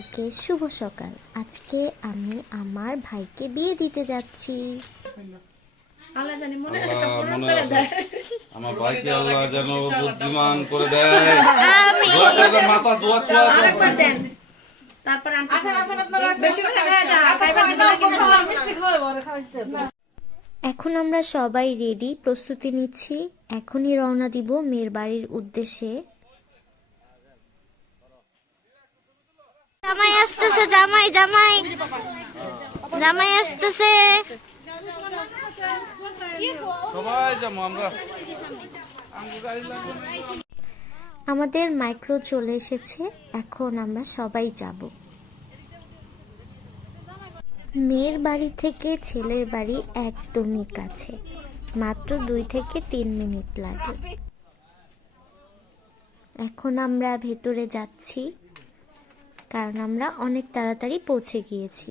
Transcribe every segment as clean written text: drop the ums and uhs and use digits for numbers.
সবাইকে শুভ সকাল। আজকে আমি আমার ভাইকে বিয়ে দিতে যাচ্ছি। আমার ভাইকে আল্লাহ যেন বুদ্ধিমান করে দেয়। মাথা দোয়া এখন আমরা সবাই রেডি, প্রস্তুতি নিচ্ছি। এখনই রওনা দিব মেয়ের বাড়ির উদ্দেশ্যে। জামাই আসতেছে, জামাই জামাই জামাই আসতেছে। আমাদের মাইক্রো চলে এসেছে, এখন আমরা সবাই যাব। মেয়ের বাড়ি থেকে ছেলের বাড়ি একদমই কাছে, মাত্র 2 থেকে 3 মিনিট লাগে। এখন আমরা ভেতরে যাচ্ছি কারণ আমরা অনেক তাড়াতাড়ি পৌঁছে গিয়েছি।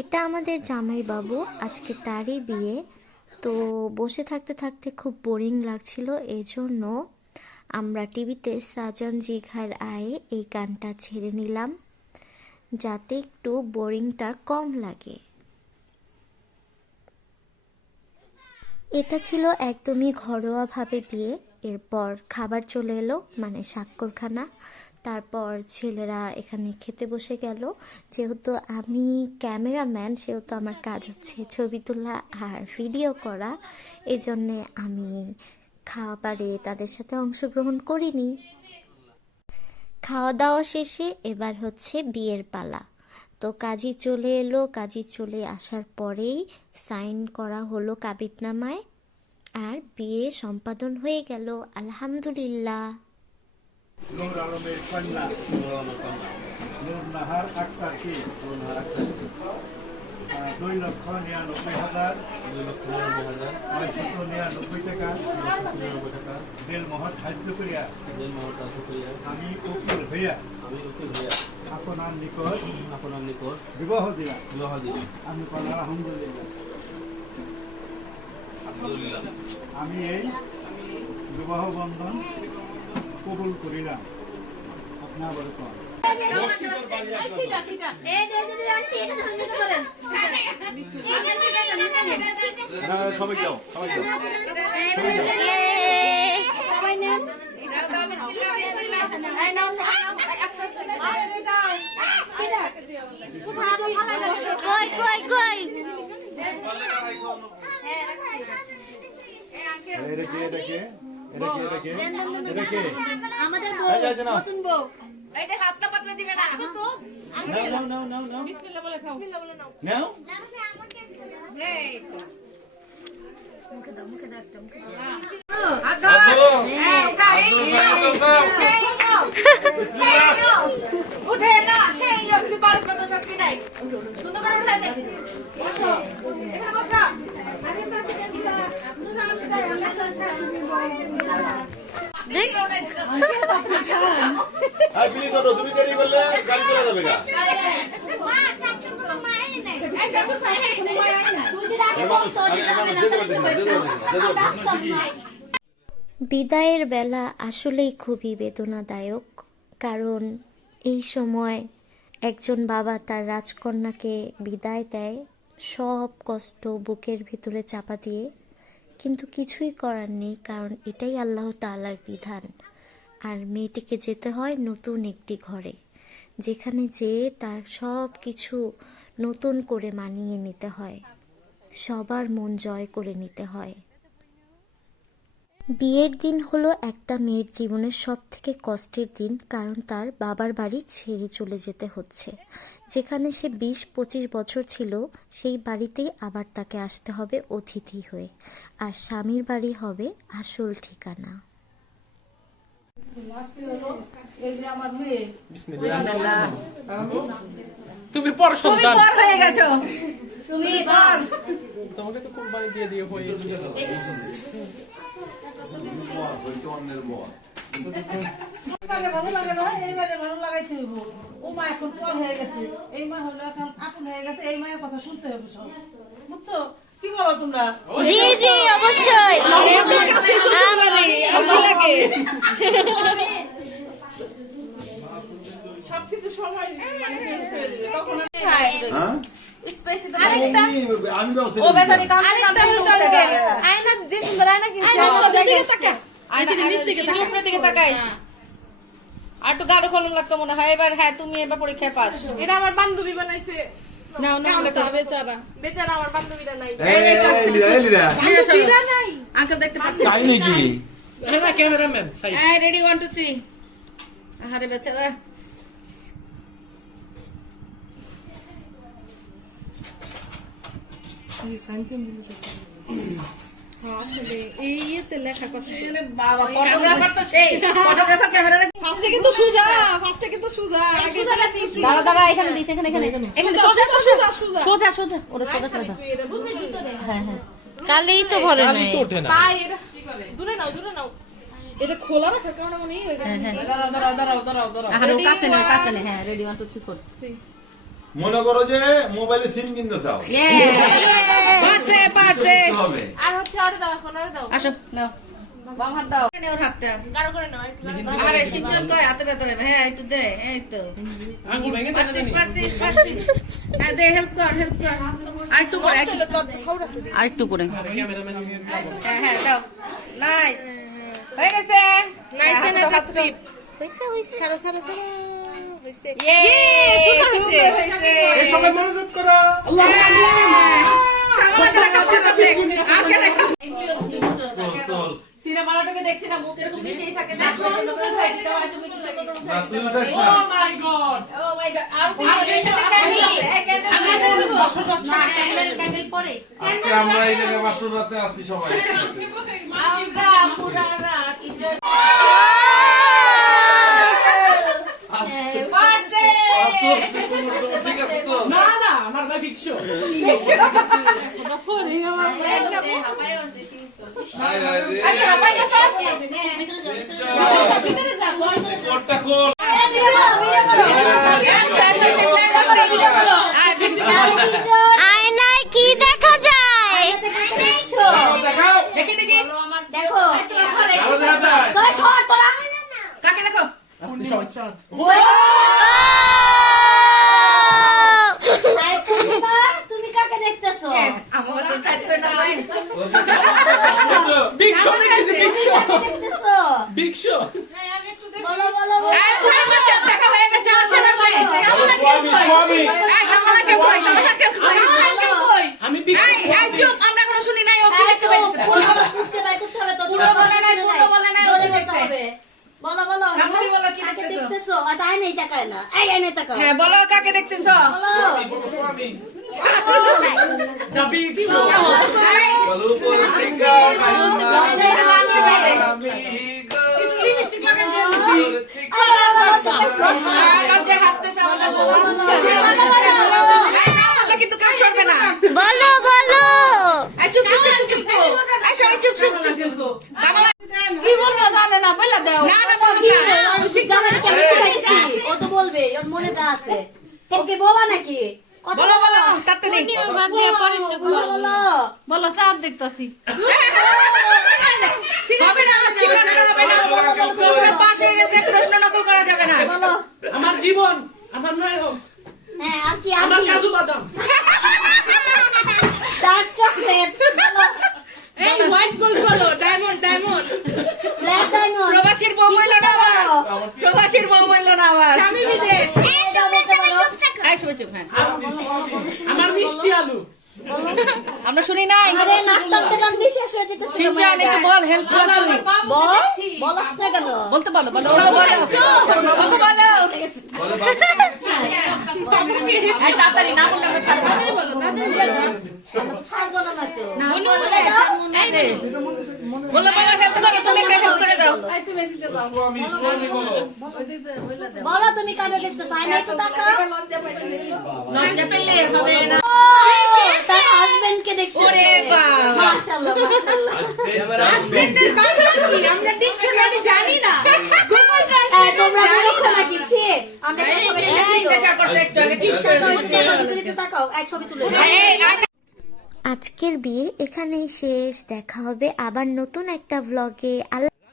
এটা আমাদের জামাই বাবু, আজকে তারই বিয়ে। তো বসে থাকতে থাকতে খুব বোরিং লাগছিল, এই জন্য আমরা টিভিতে সাজন জিঘার আয়ে এই গানটা ছেড়ে নিলাম যাতে একটু বোরিংটা কম লাগে। এটা ছিল একদমই ঘরোয়াভাবে বিয়ে। এরপর খাবার চলে এলো, মানে স্বাক্ষরখানা। তারপর ছেলেরা এখানে খেতে বসে গেল। যেহেতু আমি ক্যামেরাম্যান, সেহেতু আমার কাজ হচ্ছে ছবি তোলা আর ভিডিও করা, এজন্যে আমি খাবারে তাদের সাথে অংশগ্রহণ করিনি। খাওয়া দাওয়া শেষে এবার হচ্ছে বিয়ের পালা। তো কাজী চলে এলো, কাজী চলে আসার পরেই সাইন করা হলো কাবিননামায়, আর বিয়ে সম্পাদন হয়ে গেল আলহামদুলিল্লাহ। নূর আলমের কন্যা নূর নাহার আক্তারকে 2,99,999 টাকা দেল মহৎ সাহায্য করিয়া আমি উকিল হইয়া আপনার নিকট বিবাহ দিয়া আমি বলা আলহামদুলিল্লাহ। আমি এই বিবাহ বন্ধন কবুল করিলাম। আপনার বলে কন সবাই যাও, সবাই যাও। আমাদের নতুন বউ। এইটা হাতটা পাতলা দিবে না। No. বিসমিল্লাহ বলে খাও। নাও। এই তো। মুখে দাও একটা মুখে দাও। হাত ধরো। বিসমিল্লাহ। উঠে না। হে ইয়ে পার কত শক্তি নাই। সুন্দর করে উঠে দে। বসো। এখানে বসো। আমি পাশে দিবা। আপনি না আসলে তুমি দেরি করলে গাড়ি চলে যাবে গা। বিদায়ের বেলা আসলেই খুবই বেদনাদায়ক, কারণ এই সময় একজন বাবা তার রাজকন্যাকে বিদায় দেয় সব কষ্ট বুকের ভিতরে চাপা দিয়ে, কিন্তু কিছুই করার নেই, কারণ এটাই আল্লাহ তাআলার বিধান। আর মেয়েটিকে যেতে হয় নতুন একটি ঘরে, যেখানে যেয়ে তার সব কিছু নতুন করে মানিয়ে নিতে হয়, সবার মন জয় করে নিতে হয়। বিয়ের দিন হলো একটা মেয়ের জীবনের সব থেকে কষ্টের দিন, কারণ তার বাবার বাড়ি ছেড়ে চলে যেতে হচ্ছে। যেখানে সে 20-25 বছর ছিল, সেই বাড়িতেই আবার তাকে আসতে হবে অতিথি হয়ে, আর স্বামীর বাড়ি হবে আসল ঠিকানা। তুমি পর সন্তান, তুমি পর হয়ে গেছো, তুমি পর। তোমাকে তো কুরবানি দিয়ে দিয়ে হয়েছে। ভালো লাগে না, এইবারে ভালো লাগাইতে হইব। ও মা এখন পর হয়ে গেছে, এই মা হলো এখন আপন হয়ে গেছে, এই মায়ের কথা শুনতে হবে সব, বুঝছো? কি বলো তোমরা? জি জি অবশ্যই। হ্যাঁ, হ্যাঁ? স্পেসি তো আরেকটা আমি তো ও বেচারি কাঁদতে কাঁদতে উঠতে দেয়। আয়না যে সুন্দর আয়না কিনছে আয়না আমার দিকে দেখে তাকা। আয়না শুধু উপরের দিকে তাকাইস। আর একটু গাঢ় কলম লাগতো মনে হয়। এবার হ্যাঁ তুমি এবার পরীক্ষায় পাস। এটা আমার বান্ধবী বানাইছে নাও নাও বেচারা বেচারা আমার বান্ধবীরা নাই এলিরা নাই আঙ্কেল দেখতে পাচ্ছেন? তাই নাকি? হ্যাঁ ক্যামেরাম্যান সাইড হ্যাঁ রেডি 1 2 3 আরে বেচারা এই ইয়েতে লেখা করছে বাবা ফটোগ্রাফার তো সেই ফটোগ্রাফার ক্যামেরা ফার্স্টে কিন্তু সুজা সুজাটা দিছি দাঁড়া দাঁড়া এখানে দিস এখানে এখানে এখানে সোজা সোজা সোজা ওরে সোজা করে দাও হ্যাঁ হ্যাঁ কালেই তো ভরে নাই। তো ওঠে না পাই এটা দূরে নাও এটা খোলা রাখার কারণে মনে হয় দাঁড়াও আর ও কাছে নে হ্যাঁ রেডি 1 2 3 4 মনে করো যে মোবাইলে সিম কিনতে চাও পারছে পারছে হবে আর হচ্ছে আরে দাও এখন আরে দাও আসো নাও বাম হাত দাও নে ওর হাতটা গাঢ় করে নাও আরে শিবচর কয় হাতে ব্যথা লাগবে হ্যাঁ একটু দে এই তো আঙ্গুল ভেঙে পারছিস পারছিস পারছিস হ্যাঁ দে হেল্প কর আর একটু করে আর একটু করে ক্যামেরাম্যান হ্যাঁ হ্যাঁ দাও নাইস হয়ে গেছে নাইস এন্ড একটা ট্রিপ হইছে হইছে। সারা হইছে ইয়ে সুন্দর হয়েছে সবাই মনোযোগ করো সিনেমাটাকে দেখছি না মুখ এরকম নিচেই থাকে দেখো তুমি না, তুই উঠাস না। ও মাই গড ও মাই গড আর ক্যান্ডেল পরে আজকে আমরা এই জায়গায় বাসর রাতে আছি সবাই আমরা পুরা রাত এনজয় পারতে বাসর ঠিক আছে তো? না না আমার ভাই ভিক্ষু হায় হায় রে। আচ্ছা ভাই গেছে কোটটা খোল। আয়নায় কি দেখা যায়? দেখাও, দেখাও। দেখি দেখি দেখো আরো দেখা যায়। কাকে দেখো আস্তে সবাই চাঁদ তুমি কাকে দেখতেছো? আমার সাথে চাইতে না হয় ভিক্ষু দেখেছি ভিক্ষু দেখতেছো? ভিক্ষু বলো বলো বলো। এই পুরো বাচ্চা দেখা হয়ে গেছে আর সেটা কই বলো, স্বামী স্বামী এই কামলা কে কই কামলা কে কই আমি ভিক্ষু এই চুপ আমরা কোনো শুনি নাই ও কি দেখতে পাইছে বলো বলো রামদি বলো কি কাকে দেখতেছো? দেখতেছো? আর তাই নেই তাকায় না, এই আয়নায় তাকাও। হ্যাঁ বলো কাকে দেখতেছো বলো বলো, স্বামী দা ভিক্ষু বলো পরিচিকা আমি লিপস্টিক লাগাই দিয়ে লজ্জা হাসতেছে আমাদের বলো এই না বললে কিন্তু কাজ করবে না বলো বলো এই চুপ চুপ চুপ চুপ এই সবাই চুপ চুপ চুপ কামলা কি বলবো জানে না বলে দাও না না বলো না জামাইকে আমি শিখাইছি, ও তো বলবে, ওর মনে যা আছে। ওকে বাবা নাকি কথা বলো বলো তাড়াতাড়ি বলো বলো। বলো চাঁদ দেখতাছি হবে না জীবন হবে না প্রশ্ন পাস হয়ে গেছে প্রশ্ন নকল করা যাবে না বলো আমার জীবন আমার নায়ক হ্যাঁ আর কি আর আমার কি? কাজু বাদাম ডার্ক চকলেট বলো। এই হোয়াইট গোল্ড বলো ডায়মন্ড ব্ল্যাক ডায়মন্ড প্রবাসীর বউ হইল না আবার প্রবাসীর বউ হইল না আবার স্বামী বিদেশ এই চুপ চুপ হ্যাঁ আমার মিষ্টি আলু আমরা শুনি নাই আরে নাক টানতে টানতে শেষ হয়ে যেতেছে সিনচান একটু বল হেল্প কর তুই বল বলস না কেন? বলতে বলো বলো ওকে বলো ওকে বলো বলো বাবা এই তাড়াতাড়ি না বললে আমরা ছাড়বো ছাড়বো না নয়তো। বলে দাও বলো বলো হেল্প করো তুমি একটা হেল্প করে দাও স্বামী স্বামী বলো বলো তুমি কাকে দেখতেছো? আয়নায় তো তাকাও। লজ্জা পেলে হবে না ও, তার হাজবেন্ডকে দেখতেছে। ওরে বাবা। মাশাআল্লাহ মাশাআল্লাহ। হাজবেন্ডের বাংলা কি আমরা ডিকশনারি জানি না এই, তোমরা মূর্খ নাকি? ছি, আমরা কোনো সবাই এই শিখি তো। বেচার করছে একটু আগে টিপস দেখো, একটু তাকাও, এক ছবি তুলে দাও। এই আজকের বিয়ে এখানেই শেষ। দেখা হবে আবার নতুন একটা ব্লগে। আল্লাহ